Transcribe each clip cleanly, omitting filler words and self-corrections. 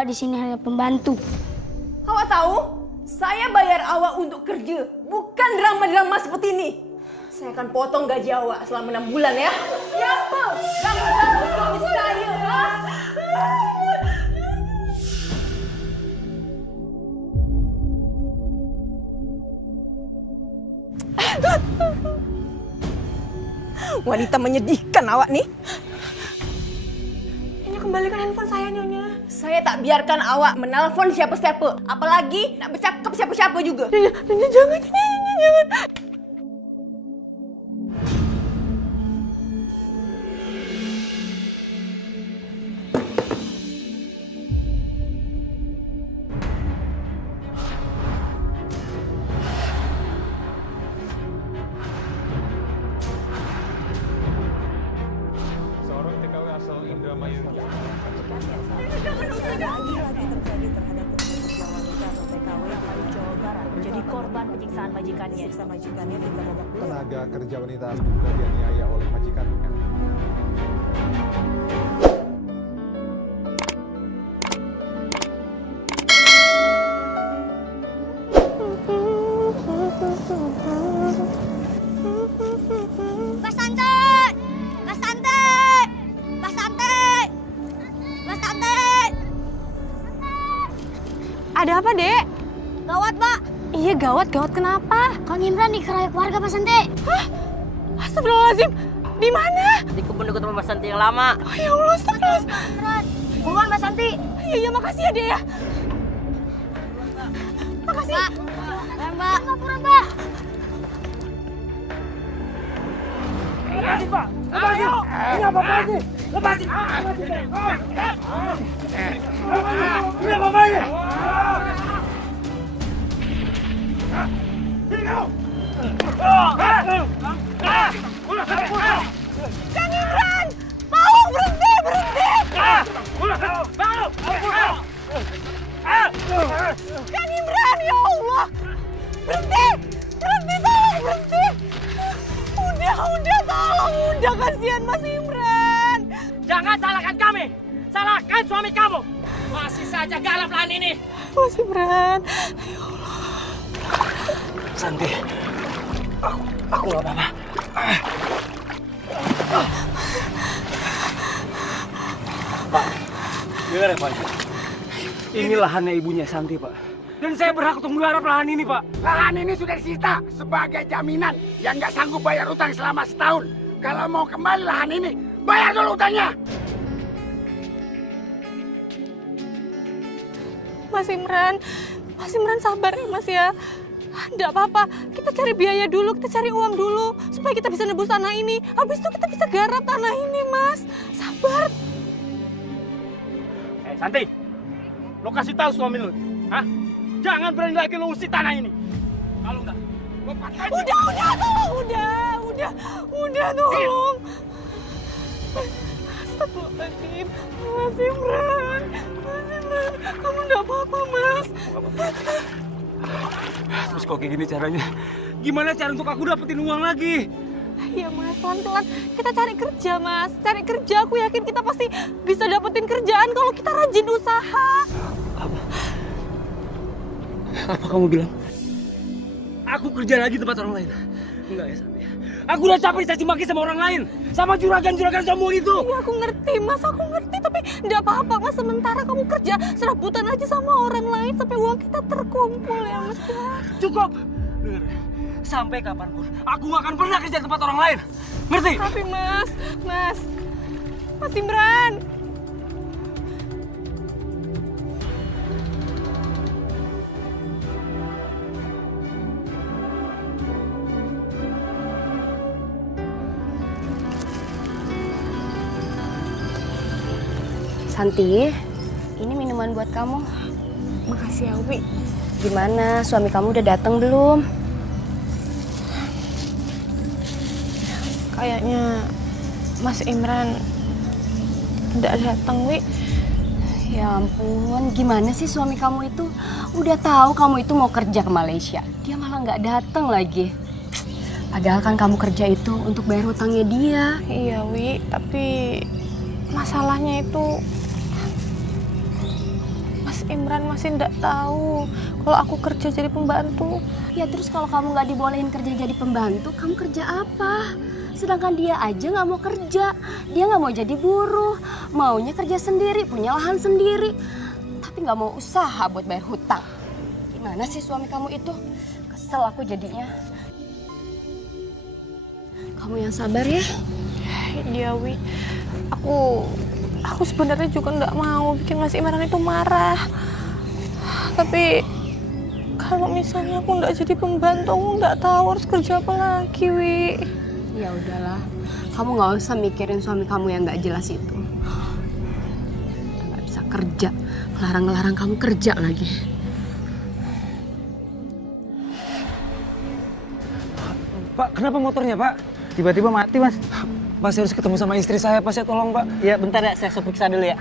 Awak di sini hanya pembantu. Awak tahu? Saya bayar awak untuk kerja, bukan drama-drama seperti ini. Saya akan potong gaji awak selama 6 bulan ya. Siapa yang mengganggu suami saya? Ha? Wanita menyedihkan awak nih. Nyonya, kembalikan handphone saya, Nyonya. Saya tak biarkan awak menelpon siapa-siapa. Apalagi nak bercakap siapa-siapa juga. Nyonya, jangan, Nyonya, jangan. Seorang TKW asal Indramayu. Lagi-lagi terjadi terhadap wanita atau TKW yang ada di Jawa Barat menjadi korban penyiksaan majikannya. Majikannya hingga babak belur. Tenaga kerja wanita diduga dianiaya oleh majikannya. Mas Santet! Mas Santet! Mas Santet! Mas Santet! Ada apa, Dek? Gawat, Pak. Iya, gawat kenapa? Kang Imran dikeroyok warga, Mas Santet. Astagfirullahaladzim. Di mana? Di kebun dekat rumah Santi yang lama. Oh, ya Allah, astagfirullahaladzim. Imran, buruan Mas Santi. Iya, makasih ya, Dek ya. Makasih. Mbak. Mbak. Buruan, Mbak. Kang Imran! Tolong berhenti! Kang Imran, ya Allah! Berhenti! Tolong berhenti! Udah, tolong, udah, kasihan Mas Imran! Jangan salahkan kami, salahkan suami kamu. Masih saja galap lahan ini. Mas Imran, Santi, aku nggak apa-apa. Pak, dengar ya Pak. Ini lahannya ibunya Santi, Pak. Dan saya berhak untuk menggarap lahan ini, Pak. Lahan ini sudah disita sebagai jaminan yang nggak sanggup bayar utang selama setahun. Kalau mau kembali lahan ini, bayar dulu utangnya. Mas Imran sabar ya Mas ya. Nggak apa-apa, kita cari biaya dulu, kita cari uang dulu. Supaya kita bisa nebus tanah ini. Habis itu kita bisa garap tanah ini, Mas. Sabar. Santi, lo kasih tahu suami lo, hah? Jangan berani lagi lo usir tanah ini. Kalau enggak, lo patahin. Udah, tolong. Astagfirullahaladzim, Mas Imran, kamu nggak apa-apa, Mas. Terus kok kayak gini caranya? Gimana cara untuk aku dapetin uang lagi? Iya, Mas, pelan-pelan. Kita cari kerja, Mas. Cari kerja, aku yakin kita pasti bisa dapetin kerjaan kalau kita rajin usaha. Apa kamu bilang? Aku kerja lagi di tempat orang lain? Enggak ya, Santi. Aku udah capek caci maki sama orang lain. Sama juragan-juragan sombong itu. Iya, aku ngerti, Mas. Aku ngerti. Tapi nggak apa-apa, Mas. Sementara kamu kerja serabutan aja sama orang lain sampai uang kita terkumpul ya, Mas. Cukup. Dengar ya. Sampai kapanpun, aku gak akan pernah kerja di tempat orang lain. Ngerti? Tapi, Mas Imran. Santi, ini minuman buat kamu. Makasih ya, Ubi. Gimana, suami kamu udah datang belum? Kayaknya Mas Imran tidak datang, Wi. Ya ampun, gimana sih suami kamu itu? Udah tahu kamu itu mau kerja ke Malaysia, dia malah nggak datang lagi. Padahal kan kamu kerja itu untuk bayar hutangnya dia. Iya, Wi, tapi masalahnya itu Imran masih nggak tahu kalau aku kerja jadi pembantu. Ya terus kalau kamu nggak dibolehin kerja jadi pembantu, kamu kerja apa? Sedangkan dia aja nggak mau kerja, dia nggak mau jadi buruh, maunya kerja sendiri, punya lahan sendiri, tapi nggak mau usaha buat bayar hutang. Gimana sih suami kamu itu? Kesel aku jadinya. Kamu yang sabar ya. Iya, Wi. Aku sebenarnya juga nggak mau bikin Mas Imran itu marah. Tapi kalau misalnya aku nggak jadi pembantu, aku nggak tahu harus kerja apa lagi, Wi. Ya udahlah, kamu nggak usah mikirin suami kamu yang nggak jelas itu. Nggak bisa kerja, ngelarang-ngelarang kamu kerja lagi. Pak, kenapa motornya, Pak? Tiba-tiba mati, Mas. Pak, saya harus ketemu sama istri saya, Pak. Saya tolong, Pak. Ya, bentar ya, saya periksa dulu ya.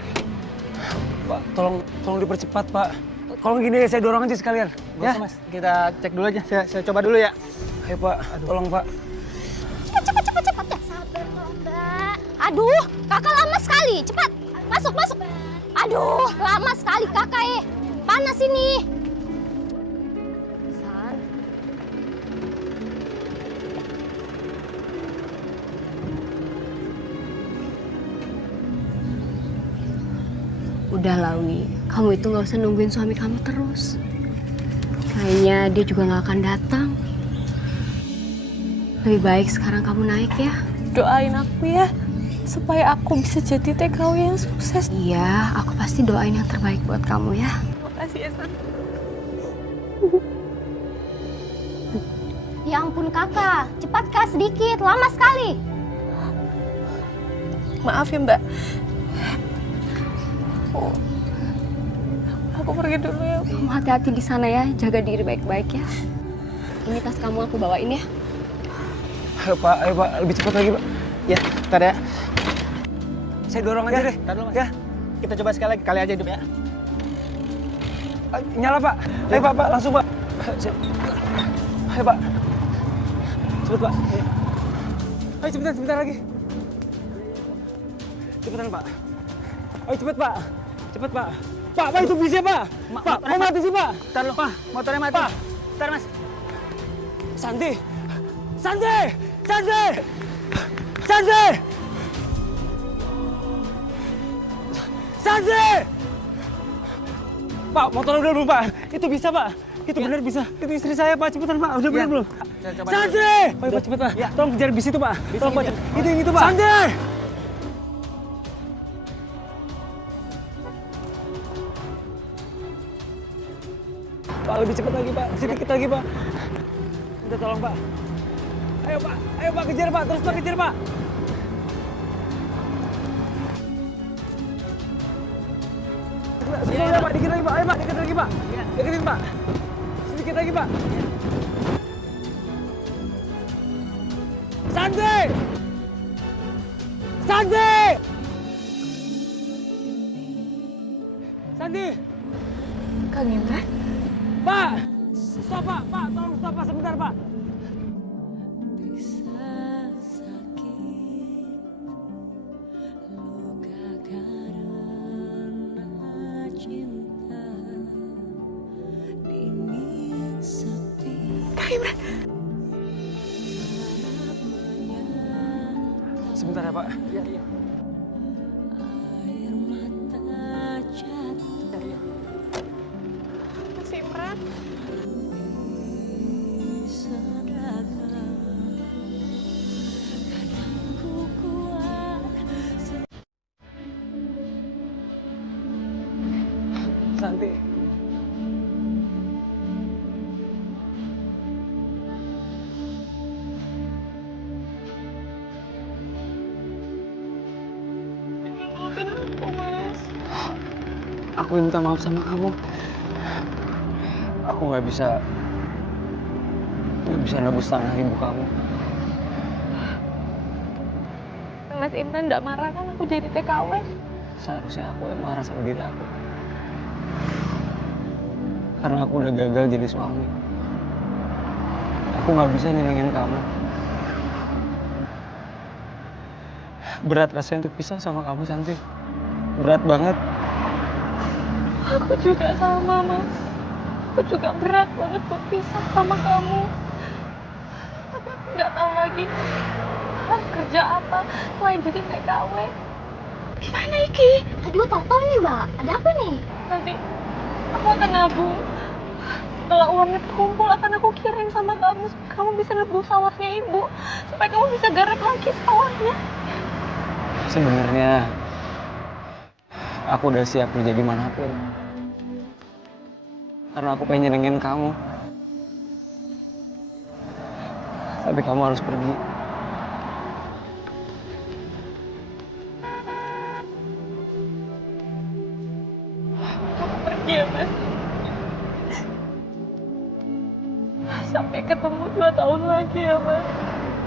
Pak, tolong dipercepat, Pak. Kalau gini saya dorong aja sekalian. Ya, Mas. Kita cek dulu aja. Saya coba dulu ya. Ayo, Pak. Tolong, Pak. Cepat ya. Sabar toh, Mbak. Aduh, kakak lama sekali. Cepat, masuk. Aduh, lama sekali kakak Panas ini. San. Udah Lawi, kamu itu nggak usah nungguin suami kamu terus. Kayaknya dia juga nggak akan datang. Lebih baik sekarang kamu naik ya. Doain aku ya, supaya aku bisa jadi TKW yang sukses. Iya, aku pasti doain yang terbaik buat kamu ya. Makasih ya, San. Ya ampun kakak, cepat kak sedikit, lama sekali. Maaf ya, Mbak. Aku pergi dulu ya. Kamu hati-hati di sana ya, jaga diri baik-baik ya. Ini tas kamu aku bawain ya. Ayo, Pak. Lebih cepat lagi, Pak. Ya, bentar ya. Saya dorong aja deh. Ntar dulu, Mas. Ya. Kita coba sekali lagi, kali aja hidup ya. Nyala, Pak. Ayo, Pak. Langsung, Pak. Ayo, Pak. Cepet, Pak. Ayo, sebentar lagi. Cepetan, Pak. Ayo, cepet, Pak. Cepet, Pak. Pak, itu bisa, Pak. Pak, mau mati sih, Pak. Ntar lu, Pak. motornya mati. Pak. Ntar, Mas. Santi. Pak, motornya udah belum, Pak? Itu bisa, Pak. Itu benar bisa. Itu istri saya, Pak. Cepetan, Pak. Udah benar belum? Saya coba Santi! Ayo, Pak, cepet, Pak. Ya. Tolong kejar bis itu, Pak. Tolong, Pak. ya. Itu yang itu, Pak. Santi! Pak, lebih cepat lagi, Pak. Sedikit lagi, Pak. Udah, tolong, Pak. Ayo, Pak. Kejar, Pak. Terus, Pak. Kejar, Pak. Sebentar, Pak. Dikit lagi, Pak. Ayo, Pak. Dikit lagi, Pak. Deketin, Pak. Sedikit lagi, Pak. Santi! Kang Imran? Pak! Stop, Pak. Tolong stop, Pak. Sebentar, Pak. Kang Imran? Sebentar ya, Pak. Iya. Mas Imran? Santi. Aku minta maaf sama kamu. Aku nggak bisa nebus tanah ibu kamu. Mas Imran nggak marah kan aku jadi TKW? Seharusnya aku yang marah sama diri aku. Karena aku udah gagal jadi suami. Aku nggak bisa nyenengin kamu. Berat rasanya untuk pisah sama kamu, Santi. Berat banget. Aku juga sama, Mas. Aku juga berat banget berpisah sama kamu. Tapi aku nggak tahu lagi harus kerja apa selain jadi TKW. Gimana iki? Aduh, total nih, Mbak. Ada apa nih? Nanti aku akan nabung. Kalau uangnya terkumpul akan aku kirim sama kamu supaya kamu bisa nebus sawahnya ibu, supaya kamu bisa garap lagi sawahnya. Sebenarnya aku udah siap kerja di manapun. Karena aku pengen nyenengin kamu. Tapi kamu harus pergi. Kamu pergi ya, Mas. Sampai ketemu 2 tahun lagi ya, Mas.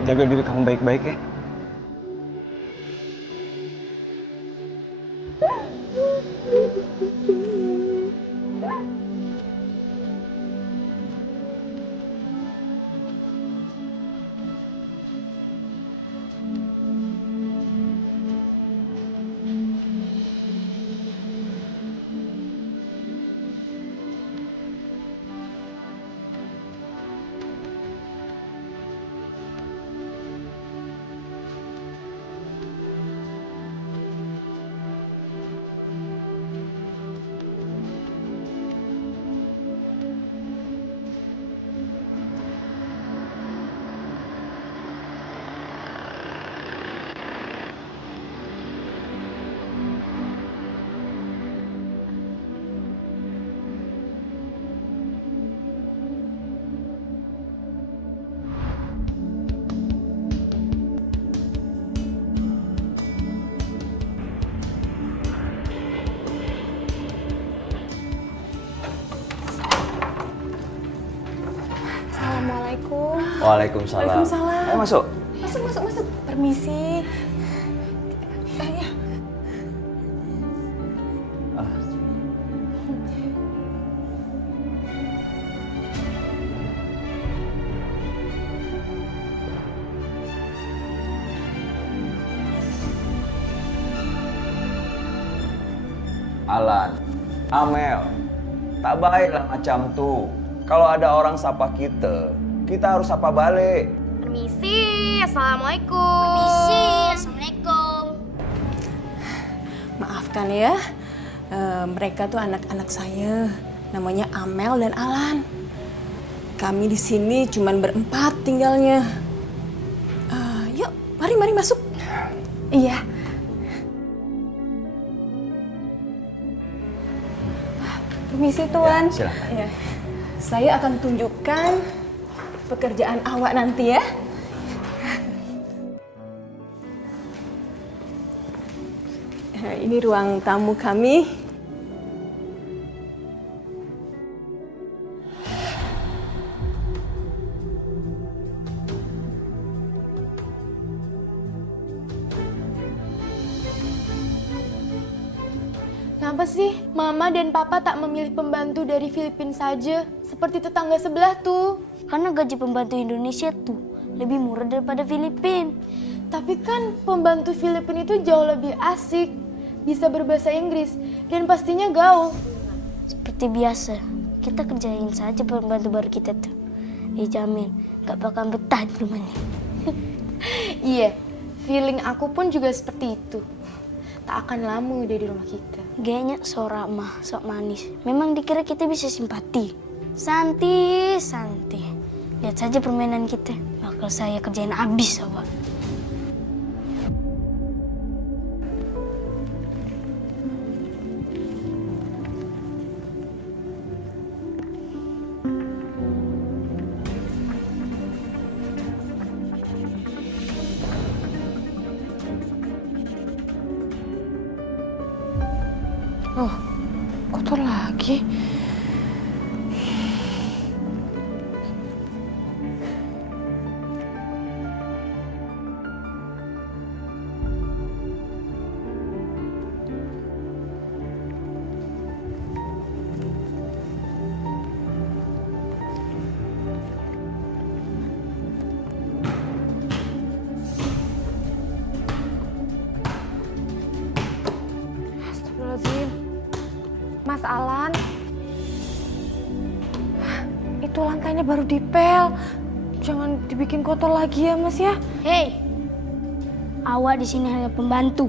Jaga diri kamu baik-baik ya. Assalamualaikum. Waalaikumsalam. Waalaikumsalam. Ayo masuk. Masuk. Permisi. Ya. Alan, Amel, tak baiklah macam tuh. Kalau ada orang sapa kita harus sapa balik. Permisi, assalamualaikum. Permisi, assalamualaikum. Maafkan ya, mereka tuh anak-anak saya. Namanya Amel dan Alan. Kami di sini cuman berempat tinggalnya. Yuk, mari masuk. Iya. Permisi Tuan. Ya, silakan. Ya. Saya akan tunjukkan pekerjaan awak nanti ya. Ini ruang tamu kami. Kenapa sih Mama dan Papa tak memilih pembantu dari Filipina saja, seperti tetangga sebelah tuh? Karena gaji pembantu Indonesia tuh lebih murah daripada Filipina. Tapi kan pembantu Filipina itu jauh lebih asik, bisa berbahasa Inggris, dan pastinya gaul. Seperti biasa, kita kerjain saja pembantu baru kita tuh. Dijamin gak bakal betah di rumahnya. Iya, feeling aku pun juga seperti itu. Tak akan lama dia di rumah kita. Gayanya sok ramah, sok manis. Memang dikira kita bisa simpati. Santi. Lihat saja permainan kita. Bakal saya kerjain abis, sobat. Oh, kotor lagi. Astagfirullahaladzim. Mas Alan. itu lantainya baru dipel. Jangan dibikin kotor lagi ya Mas ya. Hei, Awa di sini hanya pembantu.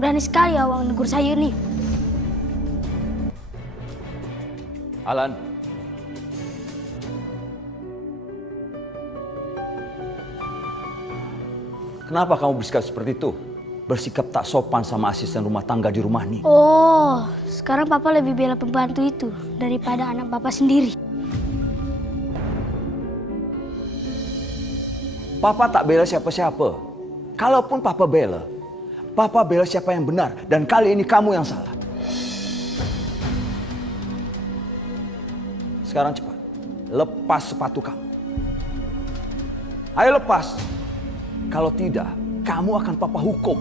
Berani sekali Awa menegur saya nih. Alan. Kenapa kamu bersikap seperti itu? Bersikap tak sopan sama asisten rumah tangga di rumah ini. Oh, sekarang Papa lebih bela pembantu itu daripada anak Papa sendiri. Papa tak bela siapa-siapa. Kalaupun Papa bela siapa yang benar. Dan kali ini kamu yang salah. Sekarang cepat, lepas sepatu kamu. Ayo lepas. Kalau tidak, kamu akan Papa hukum.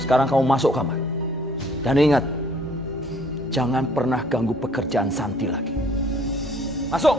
Sekarang kamu masuk kamar. Dan ingat, jangan pernah ganggu pekerjaan Santi lagi. Masuk!